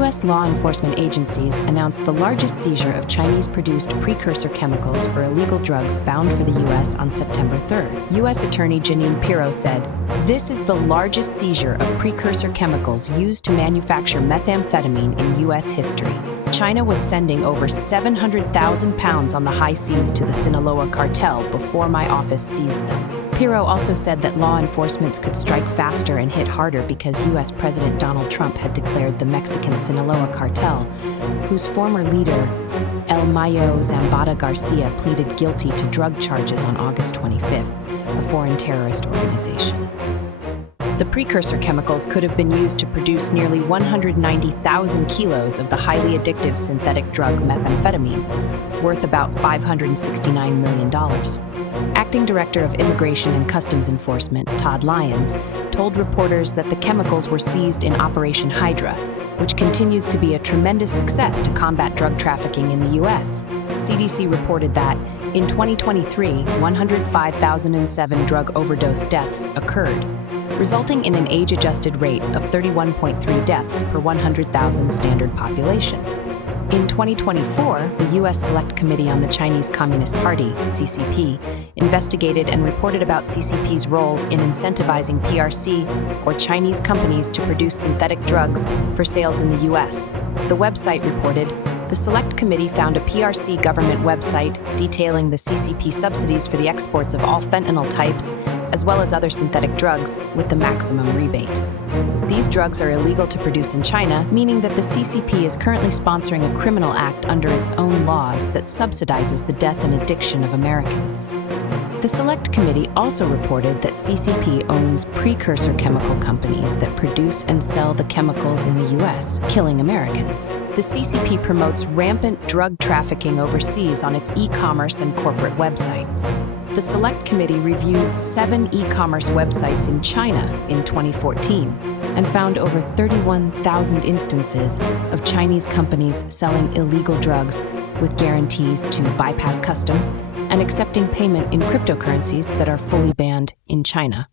U.S. law enforcement agencies announced the largest seizure of Chinese-produced precursor chemicals for illegal drugs bound for the U.S. on September 3rd. U.S. Attorney Jeanine Pirro said, "This is the largest seizure of precursor chemicals used to manufacture methamphetamine in U.S. history." China was sending over 700,000 pounds on the high seas to the Sinaloa cartel before my office seized them. Pirro also said that law enforcement could strike faster and hit harder because U.S. President Donald Trump had declared the Mexican Sinaloa cartel, whose former leader, El Mayo Zambada Garcia, pleaded guilty to drug charges on August 25th, a foreign terrorist organization. The precursor chemicals could have been used to produce nearly 190,000 kilos of the highly addictive synthetic drug methamphetamine, worth about $569 million. Acting Director of Immigration and Customs Enforcement, Todd Lyons, told reporters that the chemicals were seized in Operation Hydra, which continues to be a tremendous success to combat drug trafficking in the U.S. CDC reported that, in 2023, 105,007 drug overdose deaths occurred, resulting in an age-adjusted rate of 31.3 deaths per 100,000 standard population. In 2024, the U.S. Select Committee on the Chinese Communist Party, CCP, investigated and reported about CCP's role in incentivizing PRC, or Chinese companies, to produce synthetic drugs for sales in the U.S. The website reported, "The Select Committee found a PRC government website detailing the CCP subsidies for the exports of all fentanyl types, as well as other synthetic drugs, with the maximum rebate. These drugs are illegal to produce in China, meaning that the CCP is currently sponsoring a criminal act under its own laws that subsidizes the death and addiction of Americans." The Select Committee also reported that CCP owns precursor chemical companies that produce and sell the chemicals in the U.S., killing Americans. The CCP promotes rampant drug trafficking overseas on its e-commerce and corporate websites. The Select Committee reviewed 7 e-commerce websites in China in 2014 and found over 31,000 instances of Chinese companies selling illegal drugs with guarantees to bypass customs and accepting payment in cryptocurrencies that are fully banned in China.